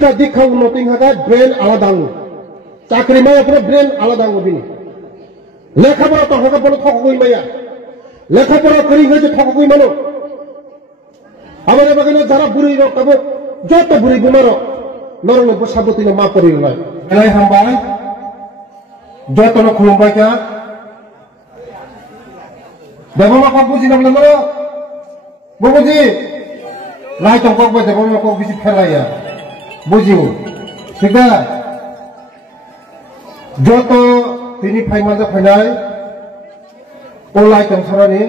শিক্ষা দীক্ষা উন্নতি থাকায় ব্রেন আলাদা আঙ্গু চাকরি মায়া পুরো ব্রেন আলাদা আঙ্গু বিনি লেখাপড়া তো হকা বলে ঠকই মায়া লেখাপড়া করি হয়েছে ঠকই মানো আমাদের বাগানে যারা বুড়ি রকাবো যত বুড়ি বুমার নরম সাবতি মা পড়ি নাই এলাই হামবাই যত না খুলুমবাই কা দেব মা কক বুঝি নাম না বুঝি লাই তো কক বাই দেব মা কক বেশি ফেলাইয়া বুঝিও ঠিক না যত তিনি ফাইমাজা ফাইনাই ও লাই তো সরানি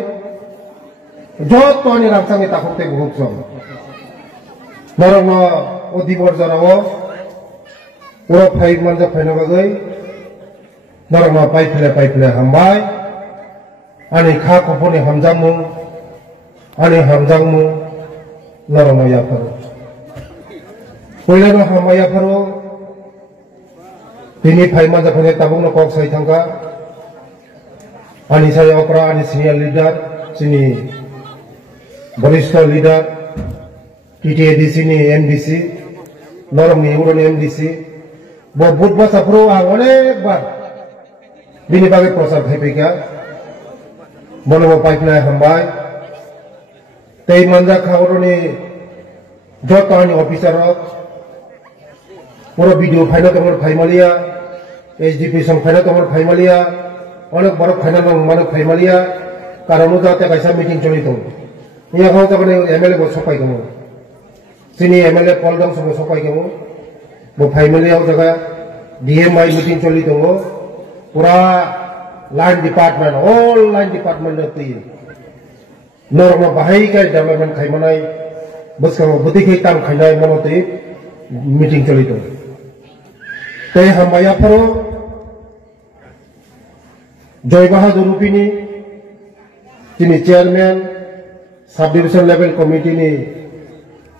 যত আনি রামসাঙ্গে তাকতে গুহসম নরম ও দিবর জানাও ওরা ফাইমাজা ফাইনা বাগৈ নরম পাইফেলে হামবাই आनी खा कपनि हामजांमु आनी हामजांमु नरमयाफोर पहिलानो हामयाफोर दिनै फाइमा जाफैनाय ताबुंनो कक साइथांगा आनी सायावक्रा आनी सिनियर लीडर जोंनि वरिष्ठ लीडर टीटीएडीसी नि एमडीसी नरमनि इउरोनि एमडीसी बहुत बाथ्राफोराव आं अनेक बार बिनि बागै प्रचार खालामफैखा बनोबो पाइपलाइ हामबाय तै मानजा खावरनि जतनि अफिसार पुरो भिडिअ फाइना तमर फाइमालिया एसडीपी सं फाइना तमर फाइमालिया अनेक बड़ फाइना दं माने फाइमालिया कारण जाते कायसा मीटिंग चलि दं निया खाव तबने एमएलए बो सपाय दं सिनि एमएलए पलदं सं सपाय दं बो फाइमालिया जगह डीएमआई मीटिंग चलि दं पूरा line department all line department होती नॉर्मल बाहरी का डेवलपमेंट खाइमानाय बसकांगो बदिखै ताम खाइनाय मनोते मीटिंग चलि दं तै हामबायाफोर जय बाहादुर रुपिनि तिनि chairman sub division level committee नि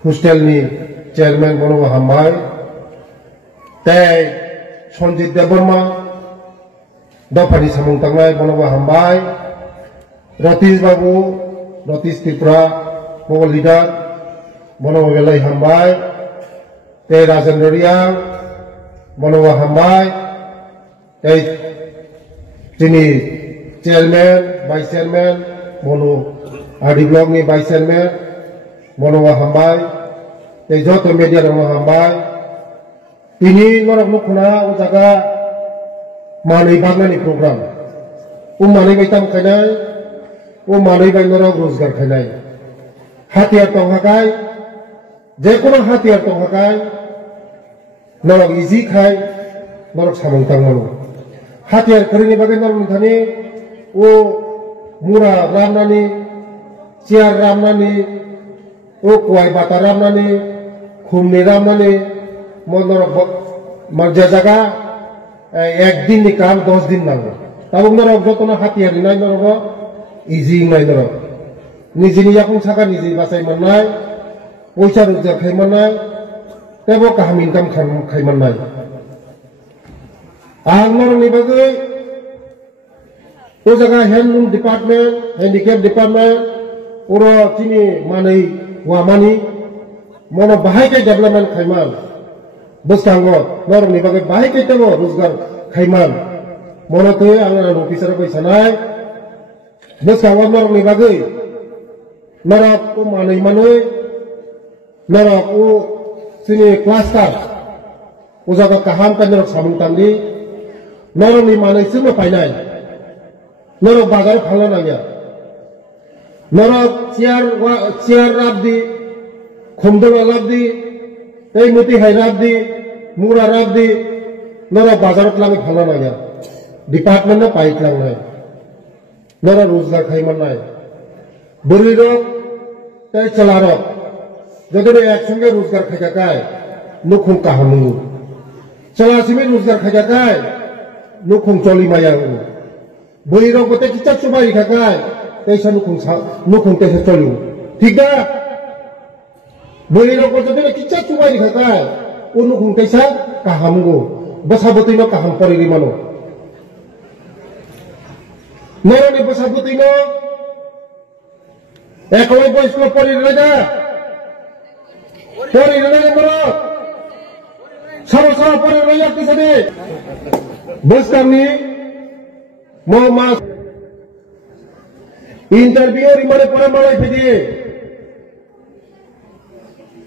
हॉस्टेल नि चेयरमैन बनोबो हामबाय तै संजीत देवर्मा दफानि सामुं तांनाय बनोबो हामबाय रतीश बाबू रतीश त्रिपुरा बो लीडर बनोबो बेलाय हामबाय ते राजेंद्र रियां बनोबो हामबाय ते जोंनि चेयरमैन वाइस चेयरमैन बनो आरडी ब्लॉक नि वाइस चेयरमैन बनोबो हामबाय ते जत मीडिया दङ हामबाय तिनि नरक नखना ओ जागा मानै बागनानि प्रग्राम ओ मानै बायताम खायनाय ओ मानै बायनराव रोजगार खायनाय हाथियार तंहाकाय जेकोनो हाथियार तंहाकाय नरक इजी खाय नरक सामं तांमनो हाथियार करिनि बागै नरक थानि ओ मुरा रामनानि चियार रामनानि ओ कुवाय बाता रामनानि खुमनि रामनानि मनरक मर्जा जागा एक दिन नि काम 10 दिन नांगौ ताबो नरक जतनो हाथियार नाय नरक इजी नाय नरक निजिनि याकुं साका निजि बासाय मोननाय पैसा रोजगार खायमनाय तेबो गाहाम इनकाम खायमनाय आं नरकनि बागै ओ जागा हेन्डलुम डिपार्टमेंट हेन्डिकेप डिपार्टमेंट ओर तिनि मानै वामानि मनो बाहायके डेभलपमेन्ट खायमान बसकांगो नरकनि बागै बाहायके तेबो रोजगार खायमान मनोते आं अफिसार बैसानाय बसकांगो नरकनि बागै नरक ओ मानै नरक ओ सिनि क्लास्टार ओ जागा काहाम का नरक सामुं तांदि नरकनि मानै सिमो फायनाय नरक बाजार फांला नाया नरक चियार राबदि खुमदोला राबदि तै मुति हाय राबदि मुरा राबदि नरक बाजारात लांगि फांला नाया डिपार्टमेंट पाइक लांनाय नरक रोजगार खायमानाय बोरै रक तै चलारक जदि एक संगे रोजगार खायजाकाय नुखुं काहनु चलासिमे रोजगार खायजाकाय नुखुं चलि माया बोरै रक गते किचा सुबाय खाकाय तैसा नुखुं तैसा चलु ठीक दा बोरै रक जदि किचा सुबाय खाकाय ओ नुखुं तैसा काहामगो बसाबतैनो काहाम परिरि मानो नरनि बसाबतैनो एकलब्य स्कुल परिरि ना परिरि ना मरो sama sama pore royak di sana bos kami mau mas interview di mana pore malai pedi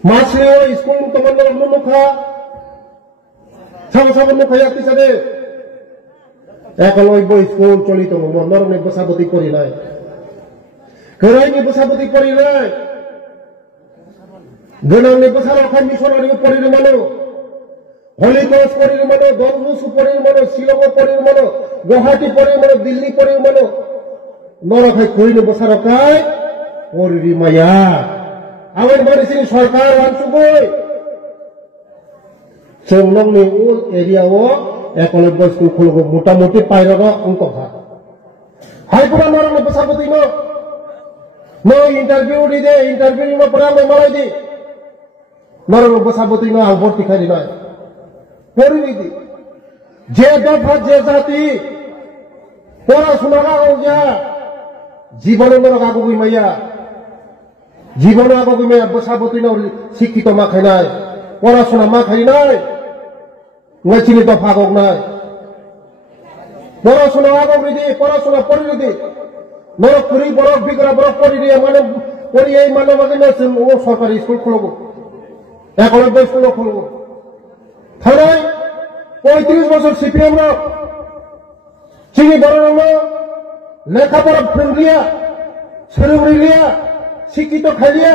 masih school teman-teman muka sama-sama muka yak di sana kalau ibu school coli tu mau norm ibu saboti pori lai kerai ibu saboti pori lai genang ibu sarokan misionari pori di mana Holy Ghost pori di mana Donbus pori di mana Shillong pori di mana Guwahati pori di mana Delhi pori di mana norokai koi ibu sarokai pori di maya awal dari sini sarkar langsung boy semnong ni ul area wo college boys school khulgo motamuti paira ro ungko ha hai pura norong ibu saboti no interview di de interview ni pura malai di norong ibu saboti no albor tikhari nai পরিণতি যে দফা যে জাতি পড়াশোনা যা জীবনের মনে আগুই মাইয়া জীবনে আগুই মাইয়া বসাবতী না শিক্ষিত মা খাই নাই পড়াশোনা মা খাই নাই চিনি দফা আগুক নাই পড়াশোনা আগুই দি পড়াশোনা পরিণতি নরক করি বরফ বিগ্রা বরফ পরি দিয়ে মানে পরি এই মানব ও সরকারি স্কুল খুলব এখন স্কুল খুলব থানায় 35 বছর সিপিএম চিনি বড় লেখাপড়া ফেলিয়া ছেড়ে শিক্ষিত খাইলিয়া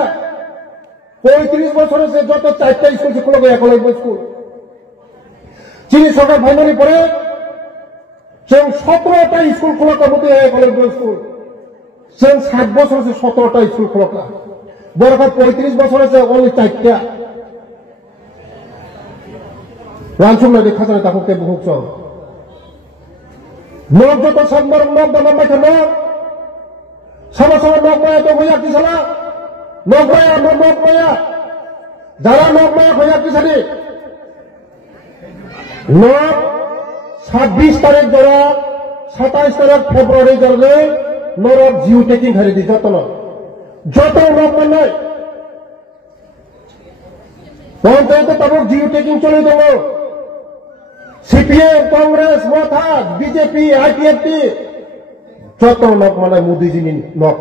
35 বছরে সে যত 4টা স্কুল খুলে গিয়ে একলব্য স্কুল চিনি সরকার ভাইমানি পরে 17টা স্কুল খোলা কমতে একলব্য স্কুল 7 বছর সে 17টা স্কুল খোলা বড় 35 বছরে সে অনলি 4টা langsung dari khazanah takut ke buhuk so nok joto sanbar nok dalam macam nok sama-sama nok maya to goyak di sana nok maya jara nok maya goyak di sana nok 26 তারিখ ধরা 27 তারিখ ফেব্রুয়ারি ধরে নরক Jio taking খরিদি যত nok মানে পঞ্চায়েতে তবক Jio taking চলে দেব CPM Congress মথাত BJP IPFT যত নক মানে মোদীজি নক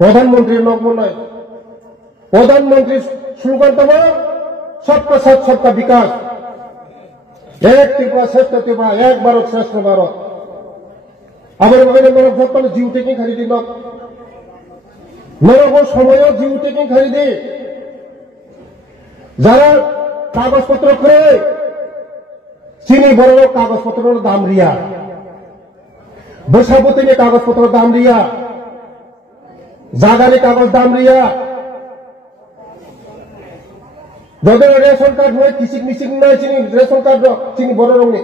প্রধানমন্ত্রীর নক মানে প্রধানমন্ত্রী স্লোগান তব সবকা সাথ সবকা বিকাশ এক ত্রিপুরা শ্রেষ্ঠ ত্রিপুরা এক ভারত শ্রেষ্ঠ ভারত আবার নরক যত জিও টেকিং খারিদি নক নরক সময় জিও টেকিং খারিদি যারা কাগজপত্র করে চিনি বড় কাগজপত্রের দাম রিয়া বসাবতী কাগজপত্রের দাম রিয়া জাগানি কাগজ দাম রিয়া যদি রেশন কার্ড হয় কিসিক মিসিক নাই চিনি রেশন কার্ড চিনি বড় রঙে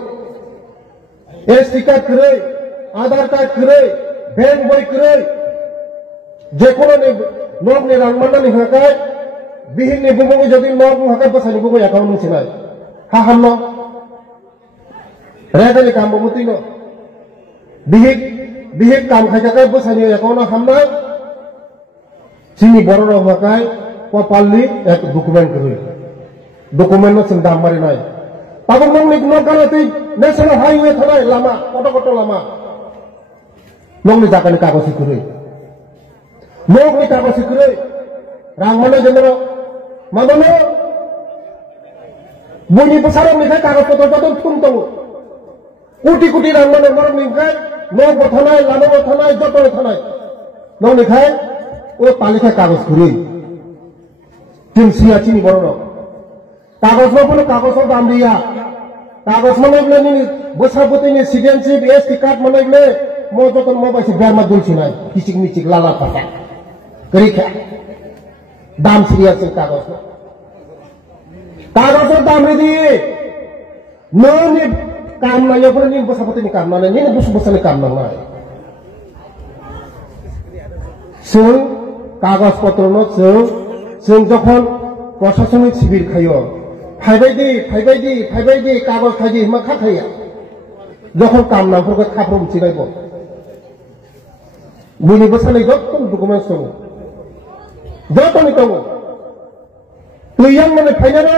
এসটি কার্ড করে আধার কার্ড করে ব্যাংক বই করে যে কোনো নক নে রাংমান্ডানি হাকায় বিহীন নে বুবুঙ্গি যদি নক হাকায় বসানি বুবুঙ্গি অ্যাকাউন্ট মুছে নাই হা হাম রেগানি কাম বমতি ন বিহিক কাম খাইকাকায় বসানি অ্যাকাউন্ট হামনায় চিনি বড় রঙাকায় কপাললি এক ডকুমেন্ট করে ডকুমেন্ট जों দাম মারি নাই পাবন নংনি নগালে তুই ন্যাশনাল হাইওয়ে থানায় লামা কত লামা নংনি জাকানি কাগজ করে নংনি কাগজ করে রাংমানে যেন মাদনে বনি বসারো মিঠাই কাগজপত্র যত থুম তো কোটি কোটি রাংমানে মরম নিখায় নগ থানায় লামা থানায় যত থানায় নং নিখায় ও তালিকা কাগজ করে তিন সিয়া চিনি বড় কাগজ বলে কাগজের দাম দিয়া কাগজ মানে বসাবতী সিটিজেনশিপ এসটি কার্ড মানে মো যত মোবাইল বেরমা দুলছি নাই কিচিক মিচিক লালা পাতা করিখা দাম সিরিয়াস কাগজের দাম দিয়ে নি কাম নাই বলে নি বসাবতী কাম নাই নি বসানি কাম নাই जों কাগজপত্র जों যখন প্রশাসনিক শিবির খাইও ফাইবাইদি কাগজ খাইদি मा खाखाया যখন কাম নামফोरखौ खाफ्रोम मिथिबायबो बयनिबो सानै जत डकुमेन्टस दङ जतनि दङ लैयां माने फाइनारा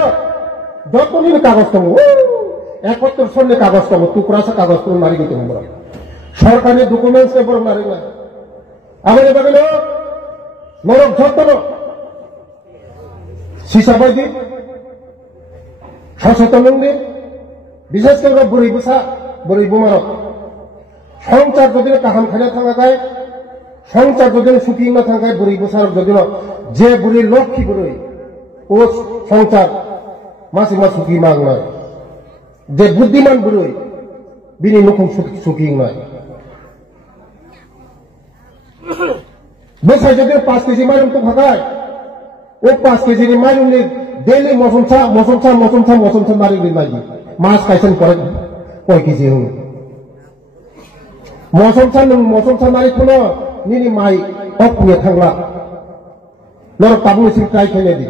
যতদিন কাগজ দङ 71 সনनि কাগজ দङ টুকरासा कागज को नारी गते हमरा सरकारनि डकुमेन्ट्स ने बर नारी ना आबे बागलो नरक झत्तनो सिसाबायदि सचेतननि বিশেষ করে বুড়ি বুসা বুড়ি বুমার সংসার যদি কাহাম খাইনা থাকায় সংসার যদি সুখী না থাকায় বুড়ি বুসার যদি যে বুড়ি লক্ষ্মী বুড়ি ও সংসার মাসে মাস সুখী মাগ নয় যে বুদ্ধিমান বুড়ি বিনি মুখম সুখী নয় বসায় যদি 5 কেজি মাইরুম তো থাকায় ও 5 কেজি মাইরুমনি ডেইলি মসমসা মারি দিন লাগি मास कायसन पर कय केजि हो मौसम मारि खुनो निनि माइ अपने थांला नर ताबु सिम ट्राई खेले दि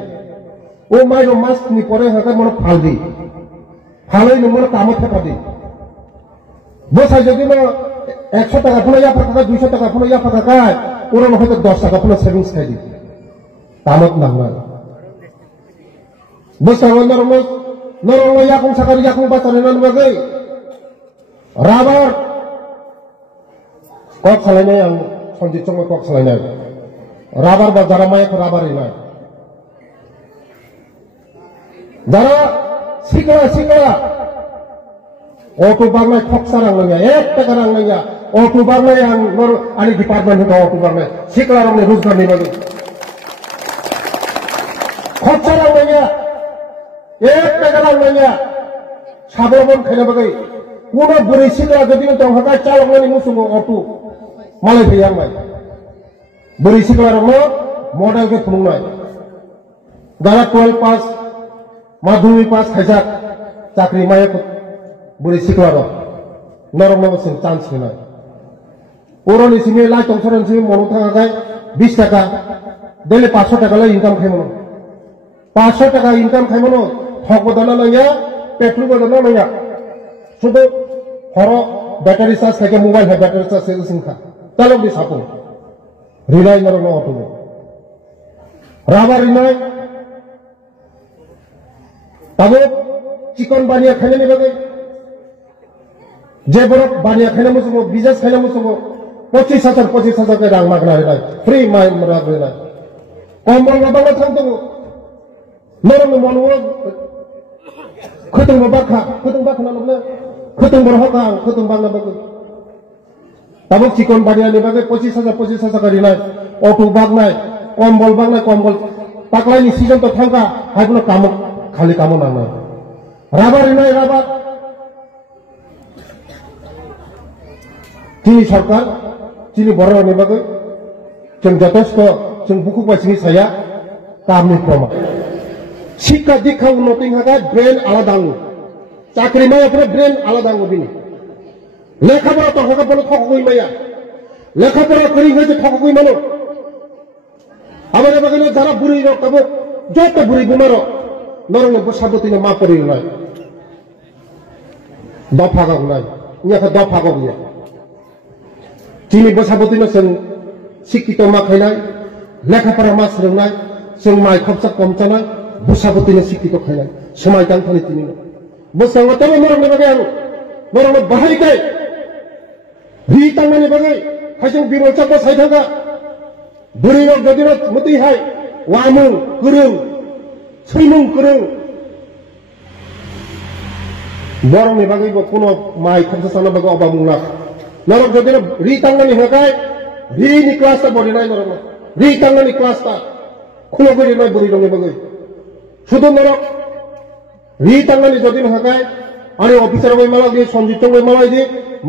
ओ माइ रो मास नि परे हका मन फालदि फालै न मन काम थाका दि बसा जदि न 100 টাকা फुनो या फका 200 টাকা फुनो या फका काय ओरो न हयतो 10 টাকা फुनो सेविंग्स खाइ दि तामत नांगला बसा नर Narang याकung sakari yakung bacanan bagai rabar kok salahnya yang sonjit cuma kok salahnya rabar bazar maya ke rabar ini dara sikla auto bangai kok sarang lagi tegarang lagi auto bangai yang nor ani department itu auto bangai sikla orang rozgar nih bagi kok sarang lagi एक टाका लांनाया साबरबन खायना बागै कोनो बुरै सिगला जदि दं हका चालकनानि मुसुंगो अटु मालाय फैया माय बुरै सिगला रमो मॉडल के थुंनाय दारा 12 पास माध्यमिक पास खायजा चाकरी माय बुरै सिगला र नरम नमसिन चान्स होनाय ओरनि सिमे लाई तंसरन सिमे मनो थागाय 20 টাকা डेली 500 টাকা লাই इनकाम खायमनो 500 টাকা इनकाम खायमनो ठग बदना नया पेट्रोल बदना नया शुद्ध हर बैटरी चार्ज থাকে मोबाइल है बैटरी चार्ज से सिंखा तलो भी सापो रिलाय नरो न अटो राबा रिलाय तब चिकन बानिया खाने बागै जे बरफ बानिया खाने मुसुगो बिजनेस खाने मुसुगो 25,000 के रां मागना है फ्री माइ मराग है कम्बल बाबा थांतो नरम मनवो खतम बाखा ना नबले खतम बरहका खतम बांगना बागै तब चिकन बानिया ने बागै 25,000 करिनाय ऑटो बागनाय कम्बल ताकलायनि सीजन तो थांगा हायबनो काम खाली काम नांनाय राबार रिनाय राबार तिनि सरकार तिनि बरनि बागै जों जथेष्ट जों बुकु बासिनि साया कामनि प्रमाण शिक्षा दीक्षा उन्नति हका ब्रेन आलादा चाकरी माया ब्रेन आलादा बिनि लेखा पढ़ा तो हका बोलो ठकगई माया लेखा पढ़ा करी होय ठकगई मानो आबारे बागैनो जारा बुरै रो तब जत बुरै बुमारो नरंग बसाबतिनो मा परि नाय दफा गावनाय इयाखा दफा गावया तिनि बसाबतिनो जों शिक्षित मा खायनाय लेखा पढ़ा मा सोलोंनाय जों माइ खरसा कम जानाय बसाबतिनो शिक्षित खायनाय समाय दांथानि तिनि बसांगा तब नरंग बागै नरंग बाहायखाय रि तांनानि बागै हायजों बिमलचा बसाय थागा बुरै रो गदिनो मति हाय वामुं गोरों सैमुं गोरों बरंनि बागैबो कोनो माइ खरसा जाना बागै अबा मुंला नरक गदिनो रि तांनानि हकाय रि क्लास ता बडिनाय नरंग रि तांनानि क्लास ता खुलो गदिनाय बुरै रोनि बागै शुद्ध नरक रि तांनानि जदिनो हकाय आरो अफिसार गय मालागे संजित गय मालागे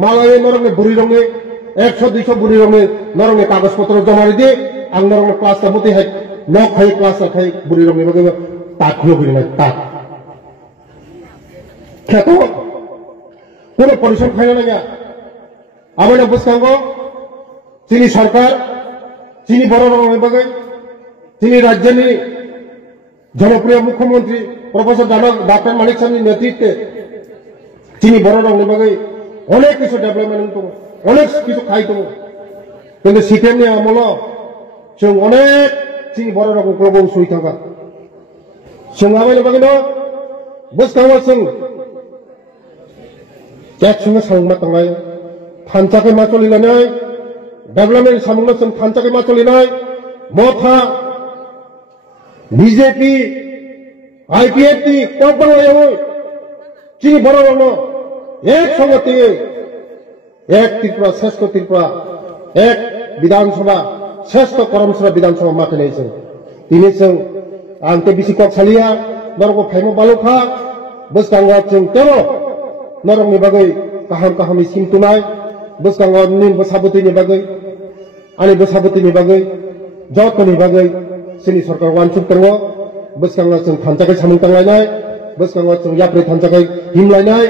मालागे नरंग बुरै रोनि 100-200 बुरी रंगे नरंगे कागज पत्र जमा दे आं नरंगे क्लास मते है न खाय क्लास खाय बुरी रंगे बगे ताक हो बिना ताक खेतो कोनो परिश्रम खायना ना आबने बसकांगो तिनि सरकार तिनि बड़ रंगे बगे तिनि राज्यनि जनप्रिय मुख्यमंत्री प्रोफेसर डॉक्टर मानिक साहब नेतृत्वे तिनि बड़ रंगे बगे अनेक किछु डेवलपमेंट तो अनेक किछु खायतो किन्तु सिटेमनि आमल जों अनेक जोंनि बर' रावखौ ग्लबल सहि थांगा जों आबायनो बागैनो boskango sing jaksunga sangma tangai thanchake ma cholilanai development samungna sing thanchake ma cholinai motha BJP IPF ti kokbang layoi chini bororono ek songati ek Tripura শ্রেষ্ঠ Tripura ek বিধানসভা শ্রেষ্ঠ করমসভা বিধানসভা মাকে নেইছে তিনি जों आंते बिसि कक सालिया नरको फाइमो बालुखा बसकांगा जों तेरो नरकनि बागै काहाम काहामि सिमतुनाय बसकांगा निन बसाबुतिनि बागै आनि बसाबुतिनि बागै जतनि बागै जोंनि सरकार वानसुक दङ बसकांगा जों थानजाखै सामुं तांलायनाय बसकांगा जों याप्रि थानजाखै हिमलायनाय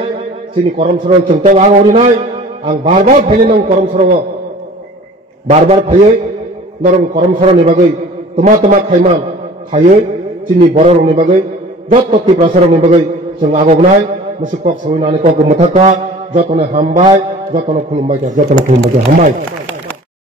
जोंनि करमसराव जों तेव आंगरिनाय आं बार फैनो नों करमसराव बार फैयो नरं करमसरानि बागै तमा तमा खायमान खायो जोंनि बर' रावनि बागै जत Tripura रावनि बागै जों आगोगनाय मोनसे कक सौहैनानै कक मोथाखा जतनो हामबाय जतनो खुलुमबाय हामबाय